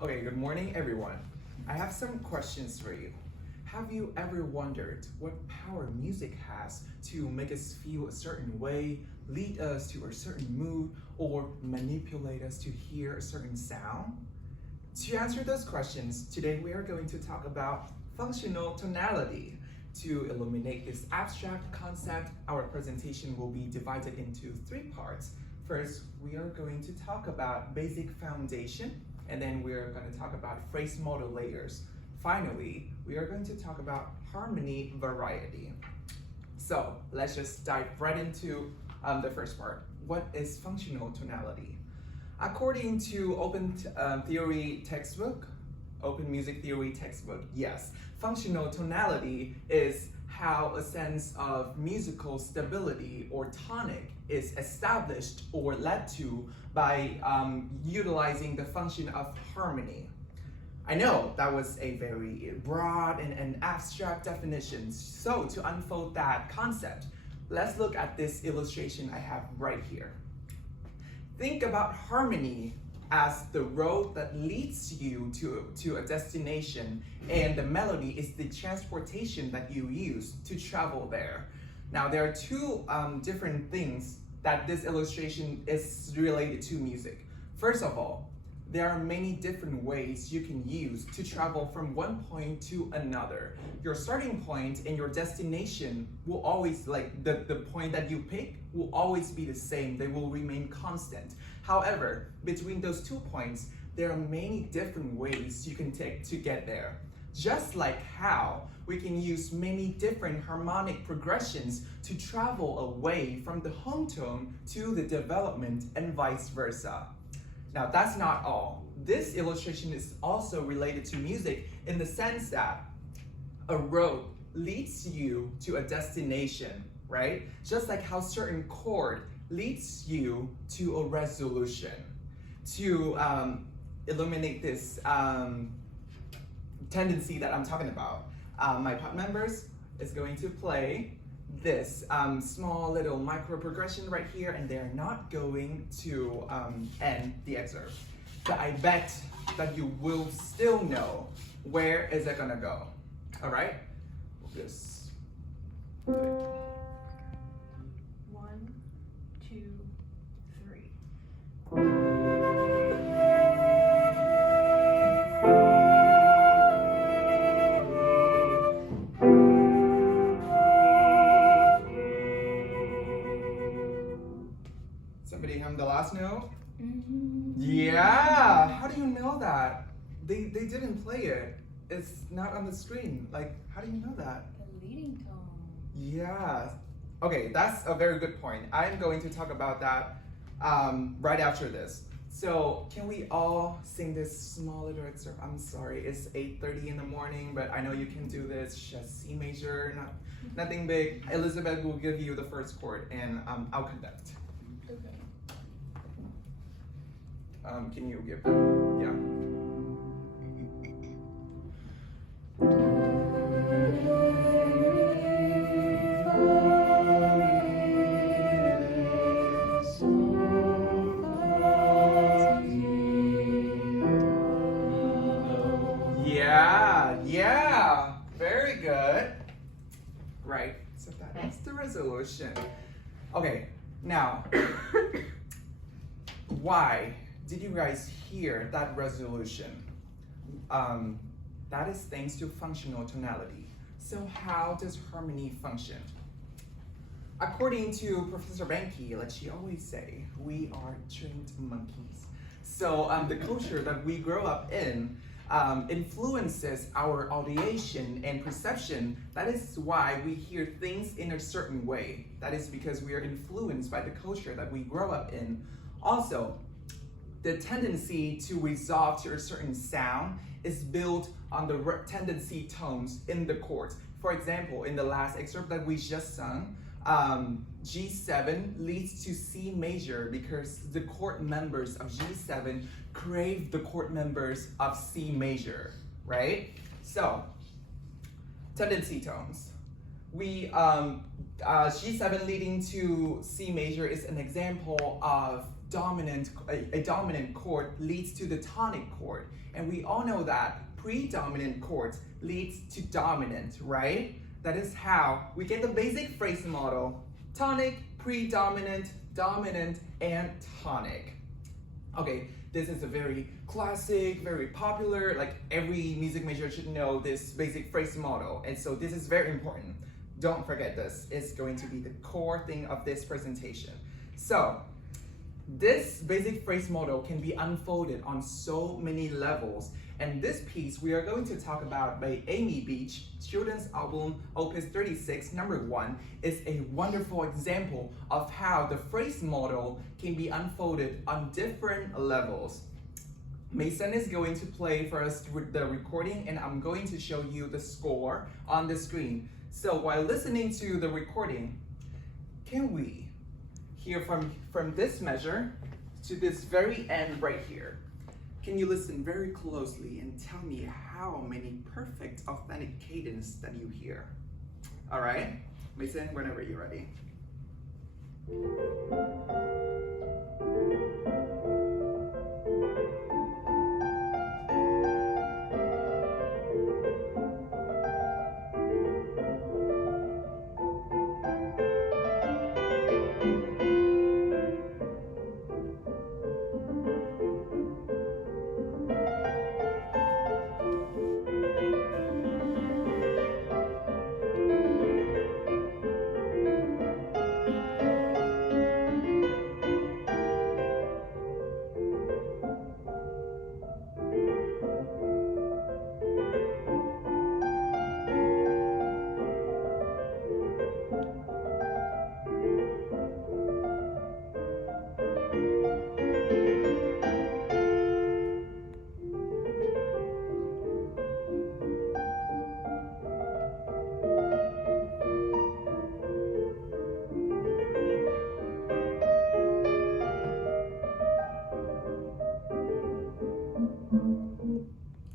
Okay, good morning everyone. I have some questions for you. Have you ever wondered what power music has to make us feel a certain way, lead us to a certain mood, or manipulate us to hear a certain sound? To answer those questions, today we are going to talk about functional tonality. To illuminate this abstract concept, our presentation will be divided into three parts. First, we are going to talk about basic foundation, and then we're going to talk about phrase modulators. Finally, we are going to talk about harmony variety. So let's just dive right into the first part. What is functional tonality? According to Open Music Theory textbook, yes, functional tonality is how a sense of musical stability or tonic is established or led to by utilizing the function of harmony. I know that was a very broad and abstract definition. So to unfold that concept, let's look at this illustration I have right here. Think about harmony as the road that leads you to a destination, and the melody is the transportation that you use to travel there. Now, there are two different things that this illustration is related to music. First of all, there are many different ways you can use to travel from one point to another. Your starting point and your destination will always, like the point that you pick will always be the same. They will remain constant. However, between those 2 points, there are many different ways you can take to get there. Just like how we can use many different harmonic progressions to travel away from the home tone to the development and vice versa. Now, that's not all. This illustration is also related to music in the sense that a road leads you to a destination, right? Just like how certain chord leads you to a resolution. To illuminate this tendency that I'm talking about, my pod members is going to play this small little micro progression right here, and they're not going to end the excerpt. But I bet that you will still know where is it gonna go. All right? We'll just do it. 1, 2, 3. Somebody hum the last note? Mm-hmm. Yeah! How do you know that? They didn't play it. It's not on the screen. Like, how do you know that? The leading tone. Yeah. Okay, that's a very good point. I'm going to talk about that right after this. So can we all sing this small little excerpt? I'm sorry, it's 8:30 in the morning, but I know you can do this. Just C major, nothing big. Elizabeth will give you the first chord, and I'll conduct. Okay. Can you give them? Yeah. Yeah, very good. Right, so that's the resolution. Okay, now, why did you guys hear that resolution? That is thanks to functional tonality. So how does harmony function? According to Professor Banky, like she always say, we are trained monkeys. So the culture that we grow up in influences our audiation and perception. That is why we hear things in a certain way. That is because we are influenced by the culture that we grow up in. Also, the tendency to resolve to a certain sound is built on the tendency tones in the chords. For example, in the last excerpt that we just sung, G7 leads to C major because the chord members of G7 crave the chord members of C major, right? So, tendency tones. G7 leading to C major is an example of a dominant chord leads to the tonic chord. And we all know that predominant chords leads to dominant, right? That is how we get the basic phrase model: tonic, predominant, dominant, and tonic. Okay, this is a very classic, very popular, like every music major should know this basic phrase model. And so this is very important. Don't forget this. It's going to be the core thing of this presentation. So this basic phrase model can be unfolded on so many levels. And this piece we are going to talk about by Amy Beach, children's album Opus 36, number 1, is a wonderful example of how the phrase model can be unfolded on different levels. Mason is going to play for us with the recording, and I'm going to show you the score on the screen. So while listening to the recording, can we hear from this measure to this very end right here? Can you listen very closely and tell me how many perfect authentic cadence that you hear? All right, Mason, whenever you're ready.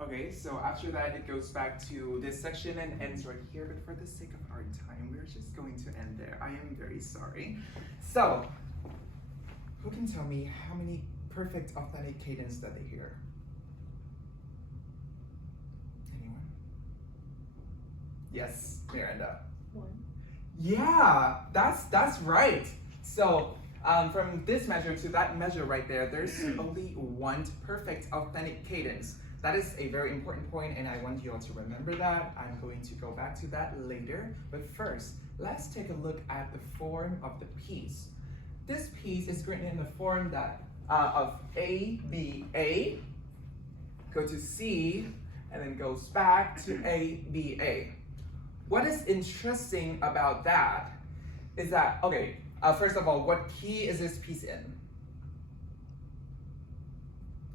Okay, so after that, it goes back to this section and ends right here. But for the sake of our time, we're just going to end there. I am very sorry. So, who can tell me how many perfect authentic cadence that they hear? Anyone? Yes, Miranda. 1. Yeah, that's right. So from this measure to that measure right there, there's only one perfect authentic cadence. That is a very important point, and I want you all to remember that. I'm going to go back to that later. But first, let's take a look at the form of the piece. This piece is written in the form that of A, B, A, go to C, and then goes back to A, B, A. What is interesting about that is that, okay, first of all, what key is this piece in?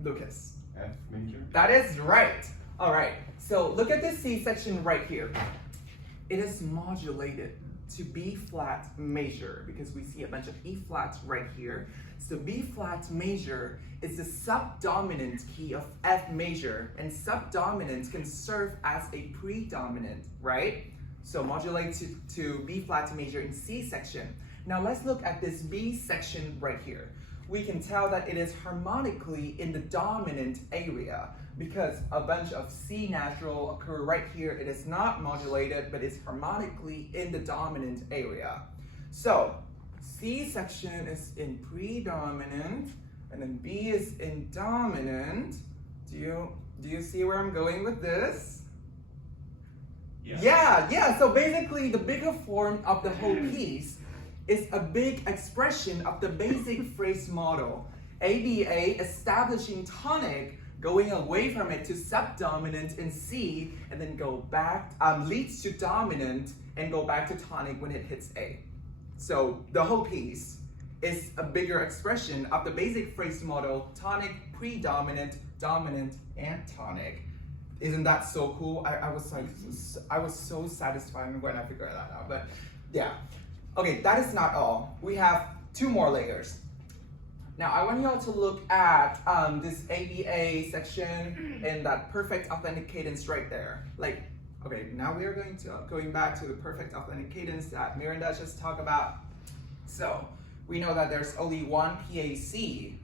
Lucas. F major? That is right. All right, so look at this C section right here. It is modulated to B flat major because we see a bunch of E flats right here. So B flat major is the subdominant key of F major, and subdominant can serve as a predominant, right? So modulate to B flat major in C section. Now let's look at this B section right here. We can tell that it is harmonically in the dominant area because a bunch of C natural occur right here. It is not modulated, but it's harmonically in the dominant area. So C section is in predominant, and then B is in dominant. Do you see where I'm going with this? Yeah. So basically, the bigger form of the whole piece is a big expression of the basic phrase model. ABA establishing tonic, going away from it to subdominant in C, and then go back, leads to dominant and go back to tonic when it hits A. So the whole piece is a bigger expression of the basic phrase model: tonic, predominant, dominant, and tonic. Isn't that so cool? I was so satisfied when I figured that out. But yeah. Okay, that is not all. We have 2 more layers. Now I want you all to look at this ABA section and that perfect authentic cadence right there. Like, okay, now we are going back to the perfect authentic cadence that Miranda just talked about. So we know that there's only one PAC.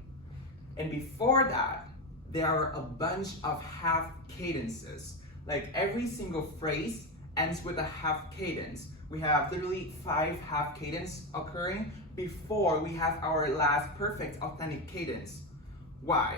And before that, there are a bunch of half cadences. Like every single phrase ends with a half cadence. We have literally 5 half cadence occurring before we have our last perfect authentic cadence. Why?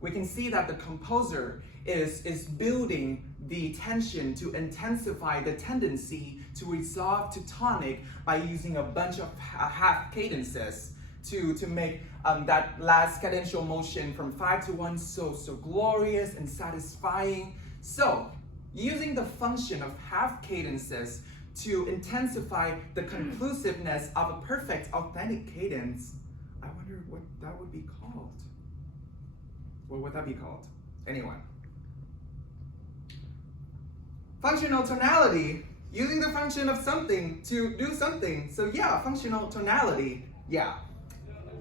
We can see that the composer is building the tension to intensify the tendency to resolve to tonic by using a bunch of half cadences to make that last cadential motion from 5 to 1 so glorious and satisfying. So, using the function of half cadences to intensify the conclusiveness of a perfect authentic cadence, I wonder what that would be called. What would that be called? Anyone? Functional tonality, using the function of something to do something. So yeah, functional tonality, yeah.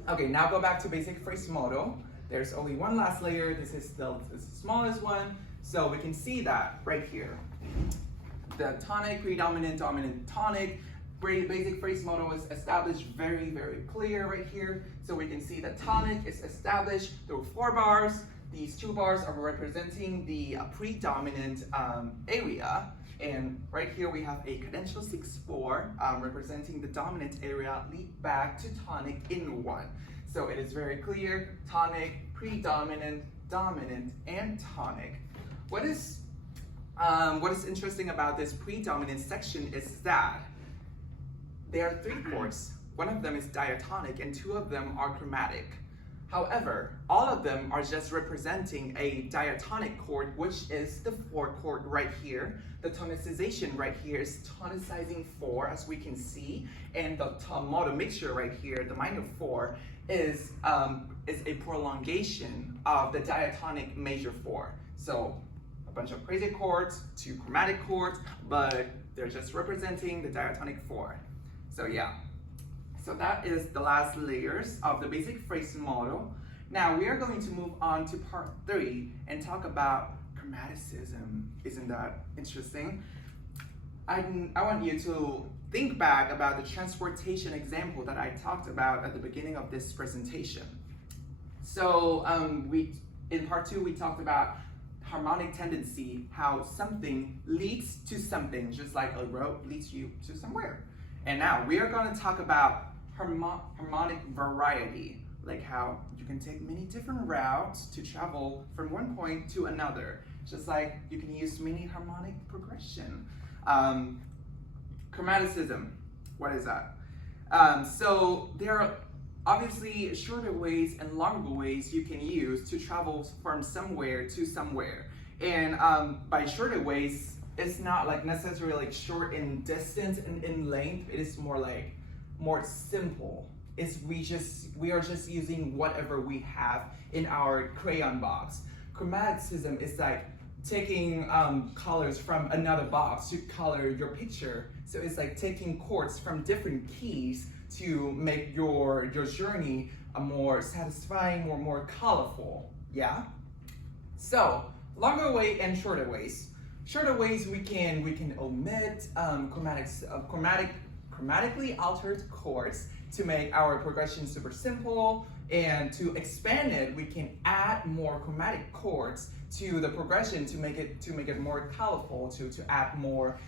Okay, now go back to basic phrase model. There's only one last layer. This is the smallest one. So we can see that right here. The tonic, predominant, dominant, tonic. Basic phrase model is established very, very clear right here. So we can see that tonic is established through 4 bars. These 2 bars are representing the predominant area. And right here we have a cadential 6/4 representing the dominant area lead back to tonic in 1. So it is very clear, tonic, predominant, dominant, and tonic. What is interesting about this predominant section is that there are 3 chords. One of them is diatonic and 2 of them are chromatic. However, all of them are just representing a diatonic chord, which is the 4 chord right here. The tonicization right here is tonicizing 4, as we can see, and the modal mixture right here, the minor 4, is a prolongation of the diatonic major 4. So a bunch of crazy chords, 2 chromatic chords, but they're just representing the diatonic 4. So yeah. So that is the last layers of the basic phrase model. Now we are going to move on to part 3 and talk about chromaticism. Isn't that interesting? I want you to think back about the transportation example that I talked about at the beginning of this presentation. So in part 2 we talked about harmonic tendency, how something leads to something, just like a road leads you to somewhere. And now we are going to talk about harmonic variety, like how you can take many different routes to travel from one point to another, just like you can use many harmonic progression. Chromaticism, what is that? So there are obviously shorter ways and longer ways you can use to travel from somewhere to somewhere. And by shorter ways, it's not like necessarily like short in distance and in length. It is more simple. We are just using whatever we have in our crayon box. Chromaticism is like taking colors from another box to color your picture. So it's like taking chords from different keys to make your journey a more satisfying or more colorful. Yeah. So longer way and shorter ways. Shorter ways we can omit chromatically altered chords to make our progression super simple, and to expand it, we can add more chromatic chords to the progression to make it more colorful, to add more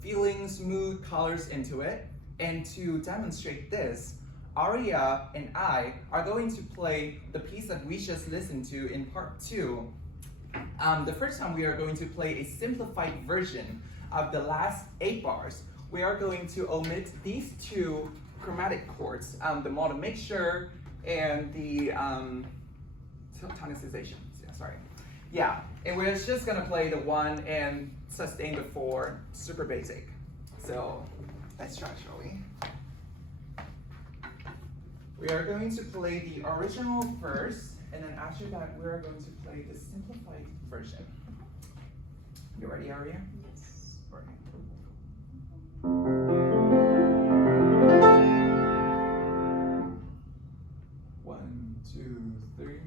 feelings, mood, colors into it. And to demonstrate this, Aria and I are going to play the piece that we just listened to in part 2. The first time we are going to play a simplified version of the last 8 bars. We are going to omit these 2 chromatic chords, the modal mixture and the tonicization. Yeah, and we're just gonna play the 1 and sustain the 4, super basic. So let's try, shall we? We are going to play the original first, and then after that, we are going to play the simplified version. You ready, Aria? Yes. All right. 1, 2, 3.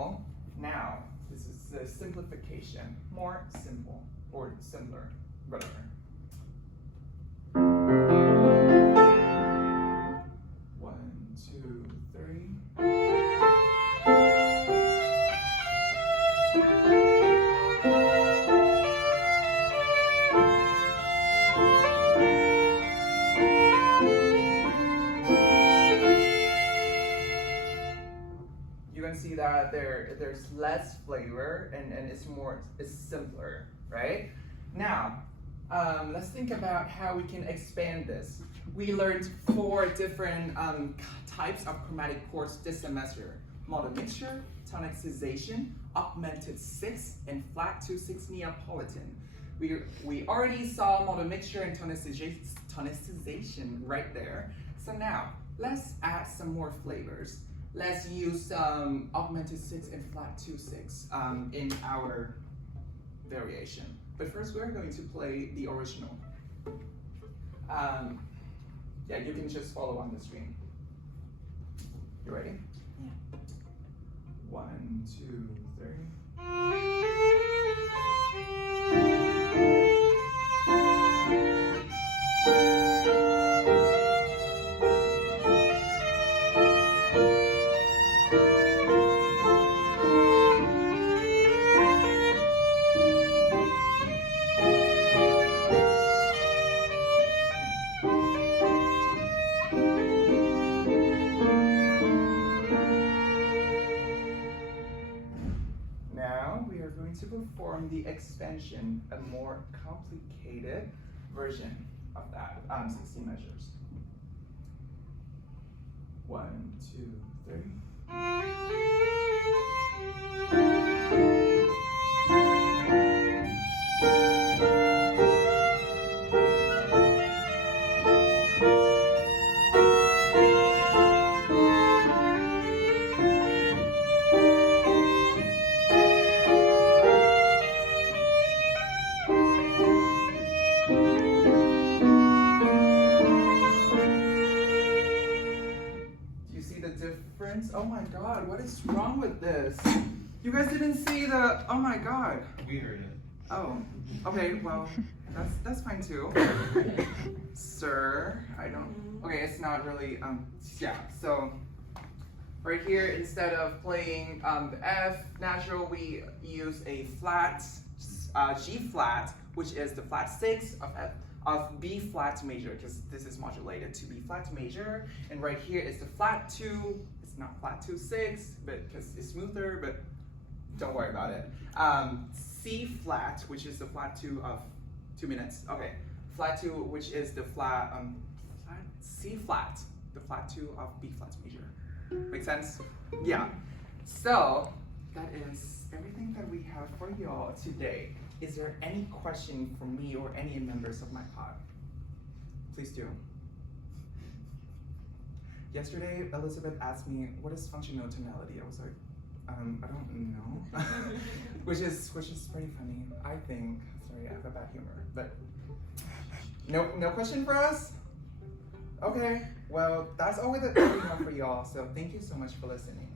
original. Now, this is a simplification. More simple, or simpler, whatever. One, two, three. You can see that there's less flavor and it's simpler, right? Now, let's think about how we can expand this. We learned 4 different types of chromatic chords this semester: modal mixture, tonicization, augmented 6, and flat 2/6 Neapolitan. We already saw modal mixture and tonicization right there. So now, let's add some more flavors. Let's use augmented 6 and flat 2/6 in our variation. But first, we're going to play the original. Yeah, you can just follow on the screen. You ready? Yeah. 1, 2, 3. Now we are going to perform the expansion, a more complicated version of that, 60 measures. 1, 2, 3. Oh my god, what is wrong with this? You guys didn't see the, oh my god. We heard it. Oh, okay, well, that's fine too. Sir, I don't, okay, it's not really, yeah, so right here, instead of playing the F natural, we use a flat, G flat, which is the flat 6 of B flat major, because this is modulated to B flat major, and right here is the flat 2. It's not flat 2/6, but because it's smoother, but don't worry about it. C flat, which is the flat 2 of 2 minutes. Okay, flat 2, which is the flat C flat, the flat 2 of B flat major. Make sense? Yeah. So that is everything that we have for y'all today. Is there any question for me or any members of my pod? Please do. Yesterday, Elizabeth asked me, what is functional tonality? I was like, I don't know. which is pretty funny, I think. Sorry, I have a bad humor, but no question for us? Okay, well, that's all that we have for y'all, so thank you so much for listening.